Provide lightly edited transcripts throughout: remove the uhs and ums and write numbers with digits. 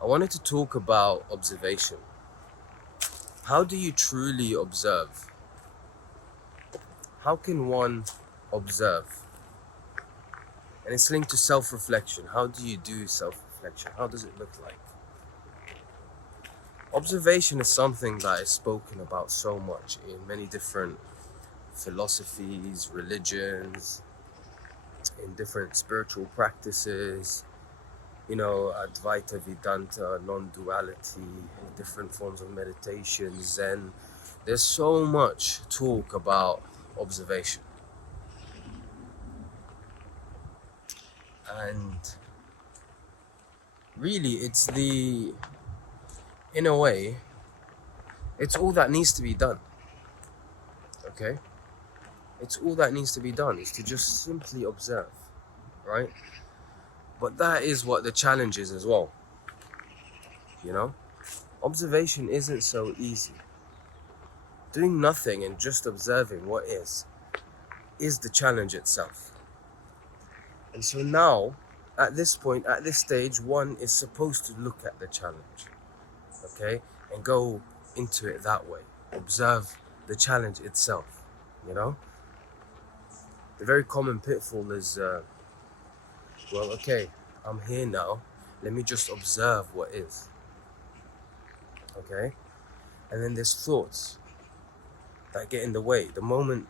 I wanted to talk about observation. How do you truly observe? How can one observe? And it's linked to self-reflection. How do you do self-reflection? How does it look like? Observation is something that is spoken about so much in many different philosophies, religions, in different spiritual practices, Advaita, Vedanta, non-duality, different forms of meditation, Zen. There's so much talk about observation. And really, in a way, it's all that needs to be done. Okay? It's all that needs to be done is to just simply observe, right? But that is what the challenge is as well. Observation isn't so easy. Doing nothing and just observing what is the challenge itself. And so now, at this point, at this stage, one is supposed to look at the challenge, okay? And go into it that way. Observe the challenge itself, The very common pitfall is, okay, I'm here now. Let me just observe what is, okay? And then there's thoughts that get in the way. The moment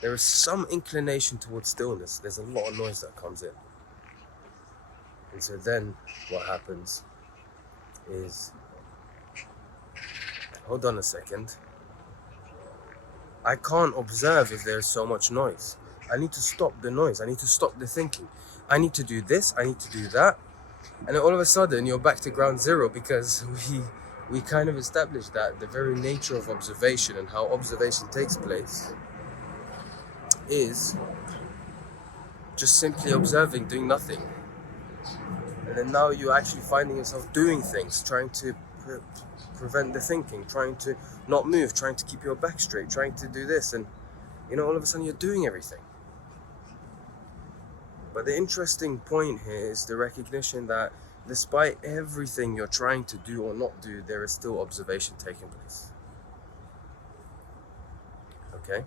there is some inclination towards stillness, there's a lot of noise that comes in. And so then what happens is, hold on a second, I can't observe if there's so much noise. I need to stop the noise. I need to stop the thinking. I need to do this, I need to do that. And then all of a sudden you're back to ground zero, because we kind of established that the very nature of observation and how observation takes place is just simply observing, doing nothing. And then now you're actually finding yourself doing things, trying to prevent the thinking, trying to not move, trying to keep your back straight, trying to do this, and all of a sudden you're doing everything. But the interesting point here is the recognition that despite everything you're trying to do or not do, there is still observation taking place. Okay?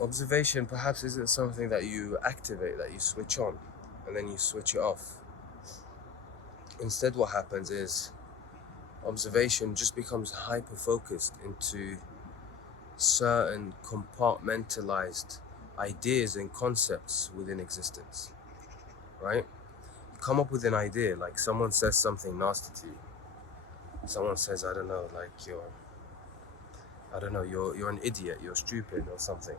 Observation perhaps isn't something that you activate, that you switch on, and then you switch it off. Instead, what happens is observation just becomes hyper-focused into certain compartmentalized ideas and concepts within existence, right? You come up with an idea, like someone says something nasty to you. Someone says, you're an idiot, you're stupid or something,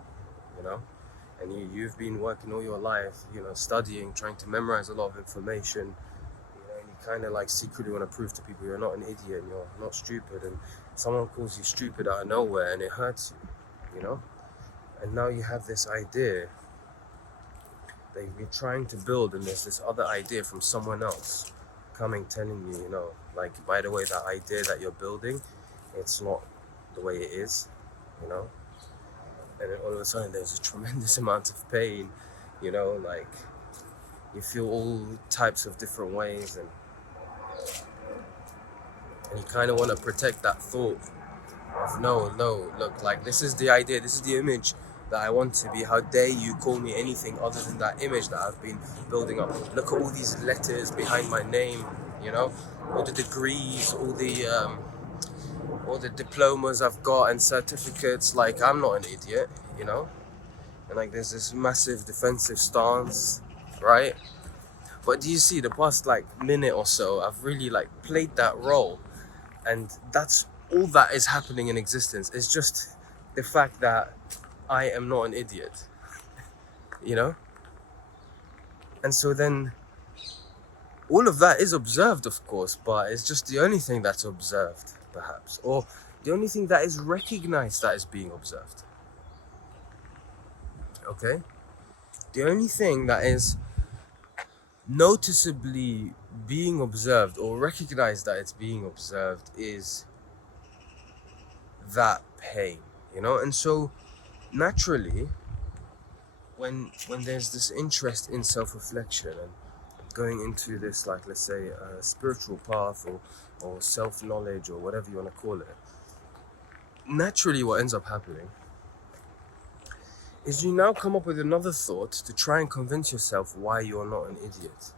And you've been working all your life, studying, trying to memorize a lot of information, and you kind of like secretly want to prove to people you're not an idiot and you're not stupid, and someone calls you stupid out of nowhere and it hurts you, And now you have this idea that you've been trying to build, and there's this other idea from someone else coming, telling you, by the way, that idea that you're building, it's not the way it is, And then all of a sudden there's a tremendous amount of pain, you feel all types of different ways, and you kind of want to protect that thought of no, look, like this is the idea, this is the image that I want to be. How dare you call me anything other than that image that I've been building up? Look at all these letters behind my name, all the degrees, all the diplomas I've got and certificates. Like, I'm not an idiot, And like there's this massive defensive stance, right? But do you see, the past minute or so, I've really played that role, and that's all that is happening in existence. It's just the fact that I am not an idiot, And so then all of that is observed, of course, but it's just the only thing that's observed, perhaps, or the only thing that is recognized that is being observed. Okay? The only thing that is noticeably being observed or recognized that it's being observed is that pain, And so naturally, when there's this interest in self-reflection and going into this, like, let's say, spiritual path or self-knowledge or whatever you want to call it, naturally what ends up happening is you now come up with another thought to try and convince yourself why you're not an idiot.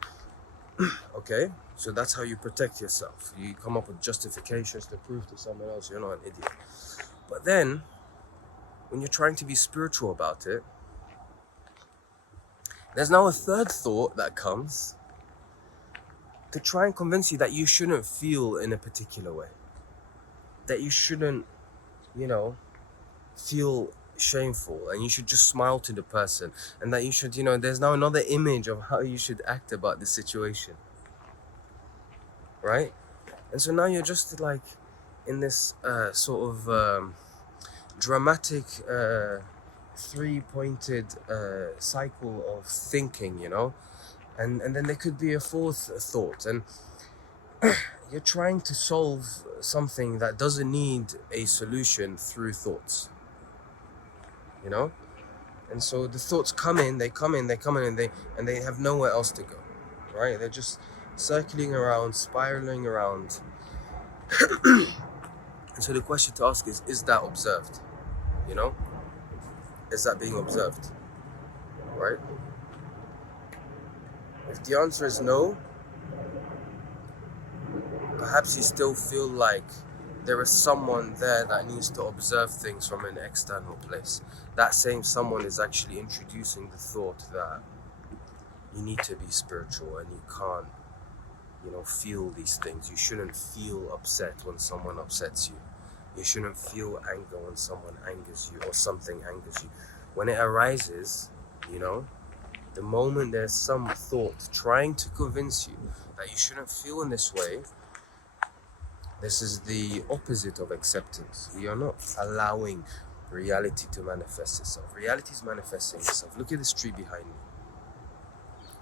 Okay? So that's how you protect yourself. You come up with justifications to prove to someone else you're not an idiot. But then, when you're trying to be spiritual about it, there's now a third thought that comes to try and convince you that you shouldn't feel in a particular way. That you shouldn't, feel shameful, and you should just smile to the person, and that you should, there's now another image of how you should act about this situation. Right? And so now you're just like in this sort of dramatic three-pointed cycle of thinking, and then there could be a fourth thought, and you're trying to solve something that doesn't need a solution through thoughts, and so the thoughts come in, and they have nowhere else to go, right? They're just circling around, spiraling around. And so the question to ask is that observed? Is that being observed? Right? If the answer is no, perhaps you still feel like there is someone there that needs to observe things from an external place. That same someone is actually introducing the thought that you need to be spiritual and you can't, feel these things. You shouldn't feel upset when someone upsets you. You shouldn't feel anger when someone angers you or something angers you. When it arises, the moment there's some thought trying to convince you that you shouldn't feel in this way, this is the opposite of acceptance. We are not allowing reality to manifest itself. Reality is manifesting itself. Look at this tree behind me.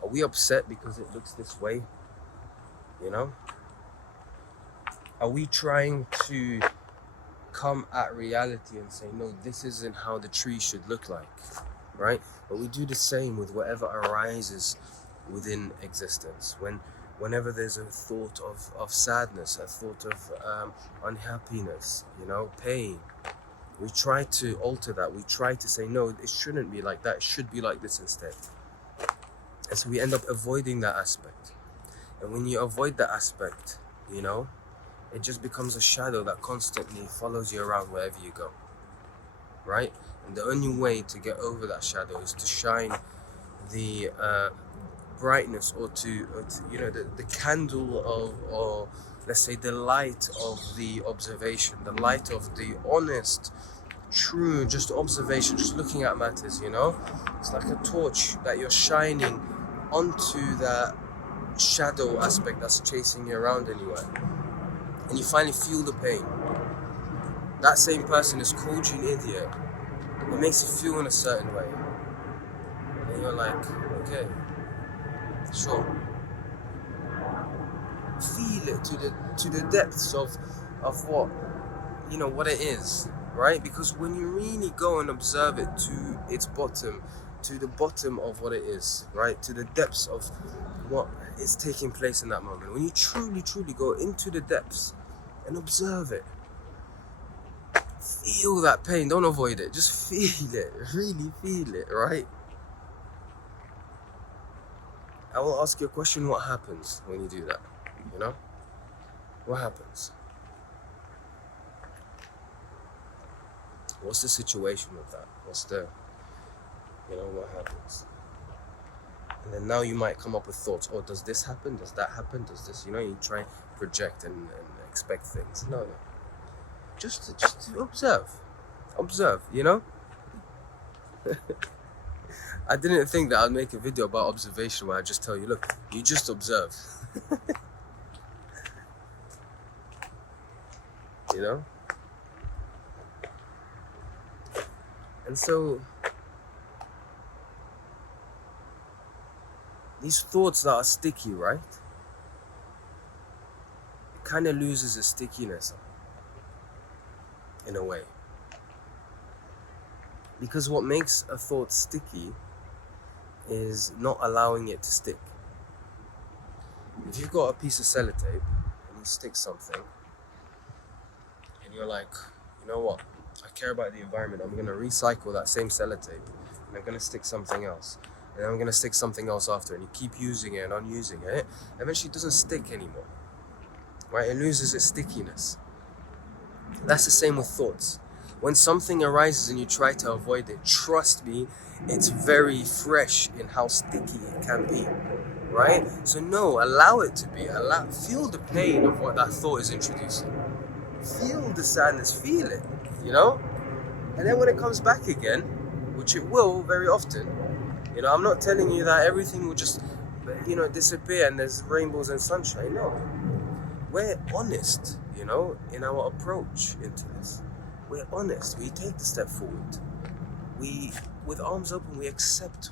Are we upset because it looks this way? Are we trying to come at reality and say, no, this isn't how the tree should look like, right? But we do the same with whatever arises within existence. Whenever there's a thought of sadness, a thought of unhappiness, pain, we try to alter that. We try to say, no, it shouldn't be like that. It should be like this instead. And so we end up avoiding that aspect. And when you avoid that aspect, it just becomes a shadow that constantly follows you around wherever you go, right? And the only way to get over that shadow is to shine the brightness or the candle of, or let's say the light of the observation, the light of the honest, true, just observation, just looking at matters, It's like a torch that you're shining onto that shadow aspect that's chasing you around anywhere. And you finally feel the pain. That same person has called you an idiot. It makes you feel in a certain way. And you're like, okay, sure. Feel it to the depths of what, what it is, right? Because when you really go and observe it to its bottom, to the bottom of what it is, right? To the depths of what is taking place in that moment. When you truly, truly go into the depths and observe it, feel that pain, don't avoid it, just feel it, really feel it, right? I will ask you a question, what happens when you do that, What happens? What's the situation with that? What happens? And then now you might come up with thoughts, oh, does this happen? Does that happen? Does this, you try and project and expect things. No. Just observe. Observe, I didn't think that I'd make a video about observation where I just tell you, look, you just observe. And so these thoughts that are sticky, right? It kind of loses its stickiness in a way. Because what makes a thought sticky is not allowing it to stick. If you've got a piece of sellotape and you stick something, and you're like, you know what? I care about the environment. I'm gonna recycle that same sellotape, and I'm gonna stick something else, and I'm gonna stick something else after, and you keep using it and unusing it. Eventually, it doesn't stick anymore, right? It loses its stickiness. That's the same with thoughts. When something arises and you try to avoid it, trust me, it's very fresh in how sticky it can be, right? So no, allow it to be. Feel the pain of what that thought is introducing. Feel the sadness, feel it, you know? And then when it comes back again, which it will very often, you know, I'm not telling you that everything will just, you know, disappear and there's rainbows and sunshine. No. We're honest, you know, in our approach into this. We're honest. We take the step forward. We, with arms open, we accept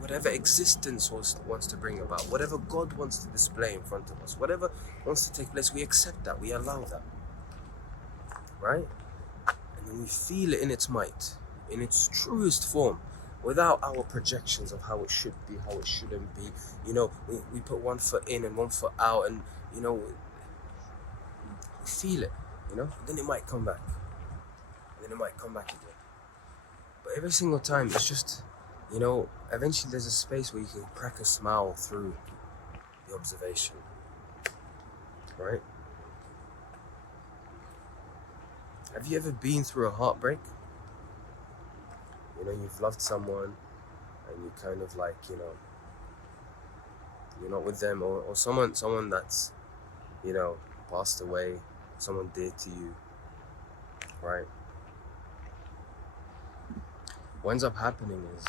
whatever existence wants to bring about, whatever God wants to display in front of us, whatever wants to take place, we accept that, we allow that, right? And then we feel it in its might, in its truest form, without our projections of how it should be, how it shouldn't be. You know, we put one foot in and one foot out, and, you know, we feel it, you know, then it might come back. And then it might come back again. But every single time, it's just, you know, eventually there's a space where you can crack a smile through the observation, right? Have you ever been through a heartbreak? You know, you've loved someone and you kind of like, you know, you're not with them, or someone that's, you know, passed away, someone dear to you, right? What ends up happening is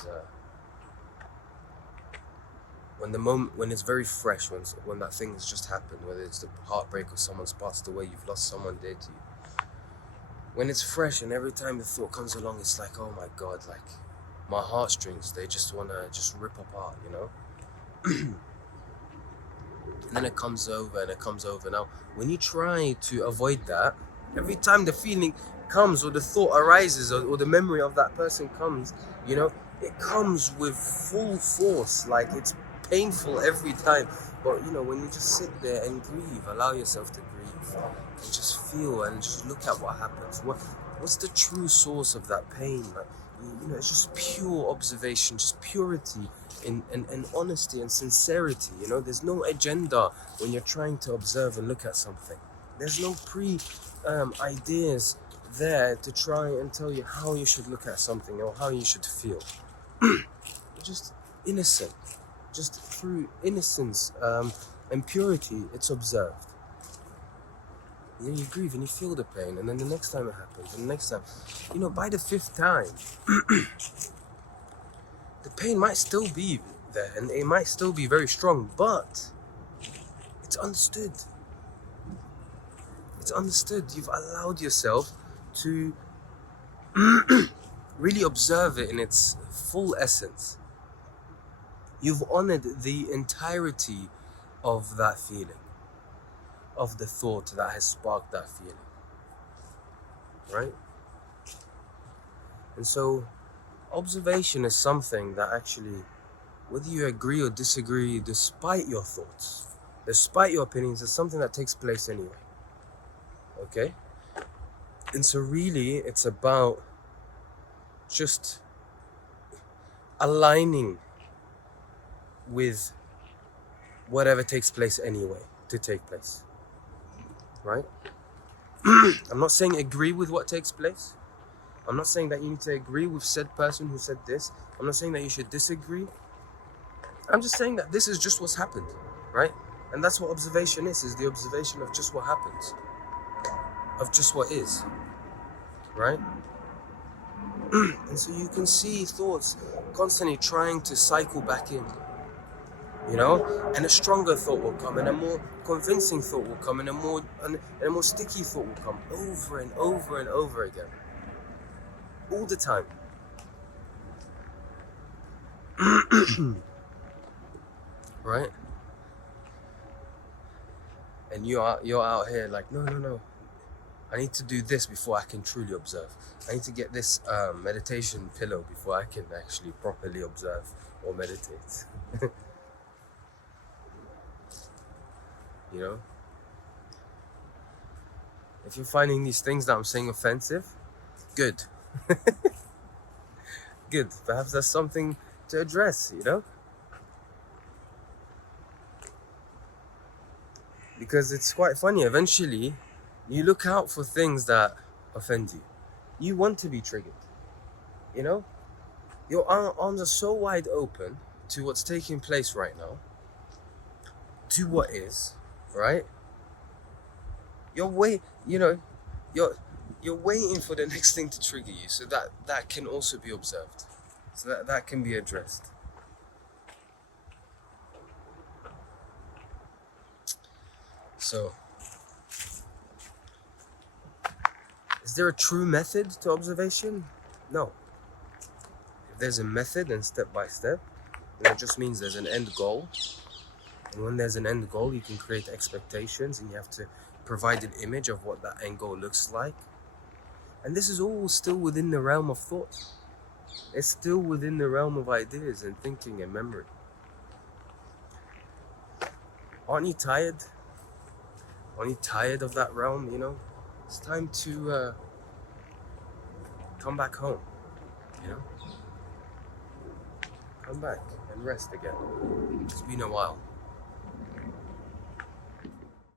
when it's very fresh, when that thing has just happened, whether it's the heartbreak or someone's passed away, you've lost someone dear to you. When it's fresh and every time the thought comes along, it's like, oh my God, like my heartstrings, they just want to just rip apart, you know? And then it comes over and it comes over. Now, when you try to avoid that, every time the feeling comes or the thought arises or the memory of that person comes, you know, it comes with full force, like it's painful every time. But, you know, when you just sit there and grieve, allow yourself to grieve and just feel and just look at what happens. What's the true source of that pain? Like, you know, it's just pure observation, just purity and honesty and sincerity. You know, there's no agenda when you're trying to observe and look at something. There's no ideas there to try and tell you how you should look at something or how you should feel. You're just innocent. Just through innocence and purity, it's observed. And then you grieve and you feel the pain, and then the next time it happens, and the next time, you know, by the fifth time, the pain might still be there, and it might still be very strong, but it's understood. It's understood. You've allowed yourself to really observe it in its full essence. You've honored the entirety of that feeling, of the thought that has sparked that feeling, right? And so observation is something that actually, whether you agree or disagree, despite your thoughts, despite your opinions, is something that takes place anyway, okay? And so really, it's about just aligning with whatever takes place anyway to take place, right? I'm not saying agree with what takes place. I'm not saying that you need to agree with said person who said this. I'm not saying that you should disagree. I'm just saying that this is just what's happened, right? And that's what observation is the observation of just what happens, of just what is, right? And so you can see thoughts constantly trying to cycle back in, you know, and a stronger thought will come, and a more convincing thought will come, and a more sticky thought will come over and over and over again, all the time. Right? And you're out here like, no, I need to do this before I can truly observe. I need to get this meditation pillow before I can actually properly observe or meditate. you know? If you're finding these things that I'm saying offensive, good. Good. Perhaps that's something to address, you know? Because it's quite funny. Eventually, you look out for things that offend you. You want to be triggered, you know? Your arms are so wide open to what's taking place right now, to what is, right? You know, you're waiting for the next thing to trigger you, so that can also be observed, so that can be addressed. So, is there a true method to observation? No. If there's a method and step by step, then it just means there's an end goal. And when there's an end goal, you can create expectations and you have to provide an image of what that end goal looks like. And this is all still within the realm of thought. It's still within the realm of ideas and thinking and memory. Aren't you tired? Aren't you tired of that realm, you know? It's time to come back home, you know? Come back and rest again. It's been a while.